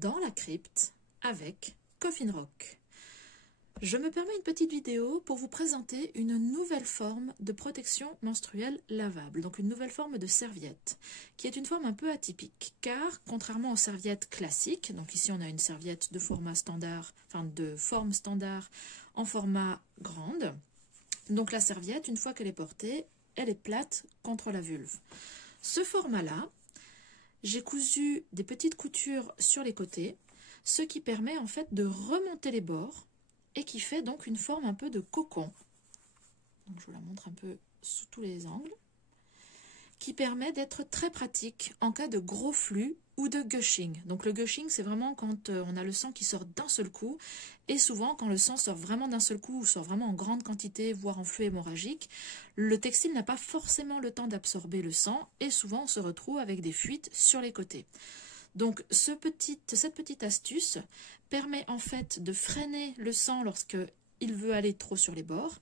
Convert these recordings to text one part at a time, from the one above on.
dans la crypte avec Coffin Rock. Je me permets une petite vidéo pour vous présenter une nouvelle forme de protection menstruelle lavable, donc une nouvelle forme de serviette, qui est une forme un peu atypique, car contrairement aux serviettes classiques, donc ici on a une serviette de format standard, enfin de forme standard en format grande, donc la serviette, une fois qu'elle est portée, elle est plate contre la vulve. Ce format-là, j'ai cousu des petites coutures sur les côtés, ce qui permet en fait de remonter les bords et qui fait donc une forme un peu de cocon. Donc je vous la montre un peu sous tous les angles, qui permet d'être très pratique en cas de gros flux ou de gushing. Donc le gushing, c'est vraiment quand on a le sang qui sort d'un seul coup, et souvent quand le sang sort vraiment d'un seul coup ou sort vraiment en grande quantité, voire en flux hémorragique, le textile n'a pas forcément le temps d'absorber le sang et souvent on se retrouve avec des fuites sur les côtés. Donc cette petite astuce permet en fait de freiner le sang lorsque il veut aller trop sur les bords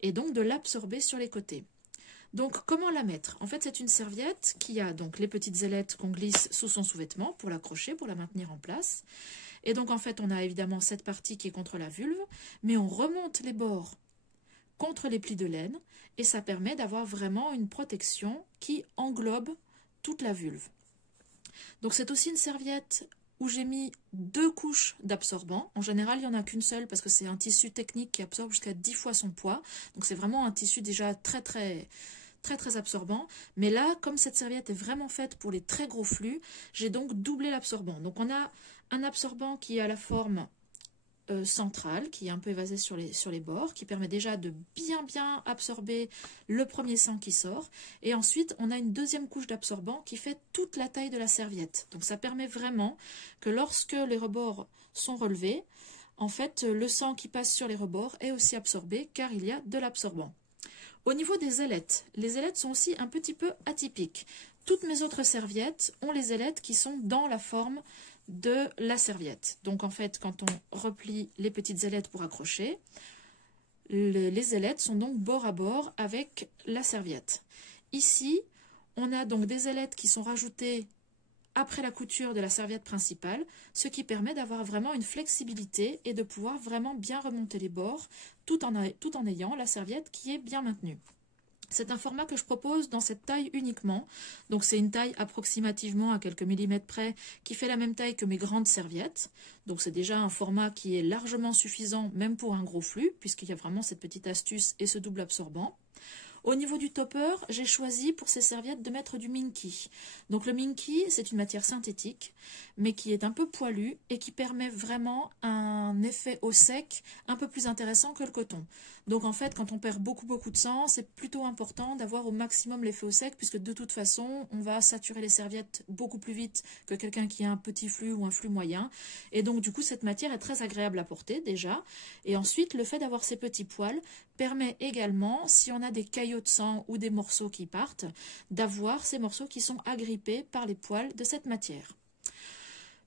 et donc de l'absorber sur les côtés. Donc comment la mettre? En fait c'est une serviette qui a donc les petites ailettes qu'on glisse sous son sous-vêtement pour l'accrocher, pour la maintenir en place. Et donc en fait on a évidemment cette partie qui est contre la vulve, mais on remonte les bords contre les plis de laine et ça permet d'avoir vraiment une protection qui englobe toute la vulve. Donc c'est aussi une serviette où j'ai mis 2 couches d'absorbant. En général, il n'y en a qu'une seule parce que c'est un tissu technique qui absorbe jusqu'à 10 fois son poids. Donc c'est vraiment un tissu déjà très absorbant. Mais là, comme cette serviette est vraiment faite pour les très gros flux, j'ai donc doublé l'absorbant. Donc on a un absorbant qui a la forme centrale, qui est un peu évasé sur les bords, qui permet déjà de bien absorber le premier sang qui sort. Et ensuite, on a une deuxième couche d'absorbant qui fait toute la taille de la serviette. Donc ça permet vraiment que lorsque les rebords sont relevés, en fait, le sang qui passe sur les rebords est aussi absorbé car il y a de l'absorbant. Au niveau des ailettes, les ailettes sont aussi un petit peu atypiques. Toutes mes autres serviettes ont les ailettes qui sont dans la forme de la serviette. Donc en fait, quand on replie les petites ailettes pour accrocher, les ailettes sont donc bord à bord avec la serviette. Ici, on a donc des ailettes qui sont rajoutées après la couture de la serviette principale, ce qui permet d'avoir vraiment une flexibilité et de pouvoir vraiment bien remonter les bords tout en ayant la serviette qui est bien maintenue. C'est un format que je propose dans cette taille uniquement, donc c'est une taille approximativement à quelques millimètres près qui fait la même taille que mes grandes serviettes, donc c'est déjà un format qui est largement suffisant même pour un gros flux puisqu'il y a vraiment cette petite astuce et ce double absorbant. Au niveau du topper, j'ai choisi pour ces serviettes de mettre du minky. Donc le minky, c'est une matière synthétique, mais qui est un peu poilue et qui permet vraiment un effet au sec un peu plus intéressant que le coton. Donc en fait, quand on perd beaucoup de sang, c'est plutôt important d'avoir au maximum l'effet au sec, puisque de toute façon, on va saturer les serviettes beaucoup plus vite que quelqu'un qui a un petit flux ou un flux moyen. Et donc du coup, cette matière est très agréable à porter déjà. Et ensuite, le fait d'avoir ces petits poils permet également, si on a des caillots de sang ou des morceaux qui partent, d'avoir ces morceaux qui sont agrippés par les poils de cette matière.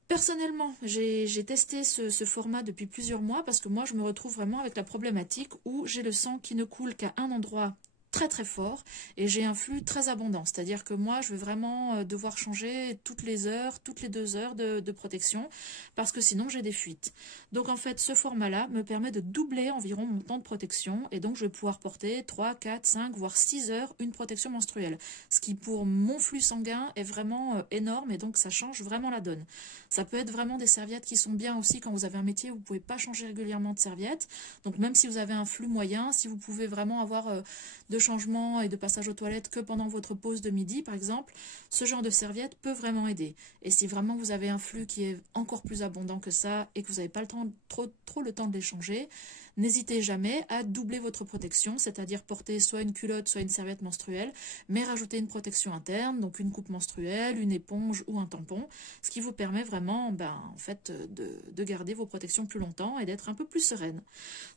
Personnellement, j'ai testé ce format depuis plusieurs mois parce que moi je me retrouve vraiment avec la problématique où j'ai le sang qui ne coule qu'à un endroit très fort et j'ai un flux très abondant, c'est-à-dire que moi je vais vraiment devoir changer toutes les heures, toutes les 2 heures de protection parce que sinon j'ai des fuites. Donc en fait ce format-là me permet de doubler environ mon temps de protection et donc je vais pouvoir porter 3, 4, 5 voire 6 heures une protection menstruelle, ce qui pour mon flux sanguin est vraiment énorme et donc ça change vraiment la donne. Ça peut être vraiment des serviettes qui sont bien aussi quand vous avez un métier où vous ne pouvez pas changer régulièrement de serviette, donc même si vous avez un flux moyen, si vous pouvez vraiment avoir de changement et de passage aux toilettes que pendant votre pause de midi par exemple, ce genre de serviette peut vraiment aider. Et si vraiment vous avez un flux qui est encore plus abondant que ça et que vous n'avez pas le temps, trop le temps de les changer, n'hésitez jamais à doubler votre protection, c'est-à-dire porter soit une culotte, soit une serviette menstruelle, mais rajouter une protection interne, donc une coupe menstruelle, une éponge ou un tampon, ce qui vous permet vraiment en fait, de garder vos protections plus longtemps et d'être un peu plus sereine.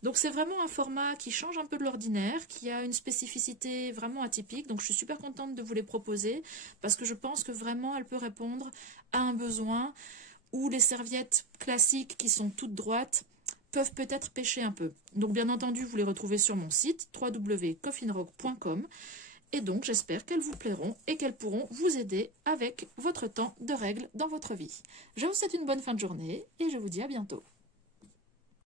Donc c'est vraiment un format qui change un peu de l'ordinaire, qui a une spécificité vraiment atypique, donc je suis super contente de vous les proposer parce que je pense que vraiment elle peut répondre à un besoin où les serviettes classiques qui sont toutes droites peuvent peut-être pêcher un peu. Donc bien entendu, vous les retrouvez sur mon site www.coffinrock.com Et donc, j'espère qu'elles vous plairont et qu'elles pourront vous aider avec votre temps de règle dans votre vie. Je vous souhaite une bonne fin de journée et je vous dis à bientôt.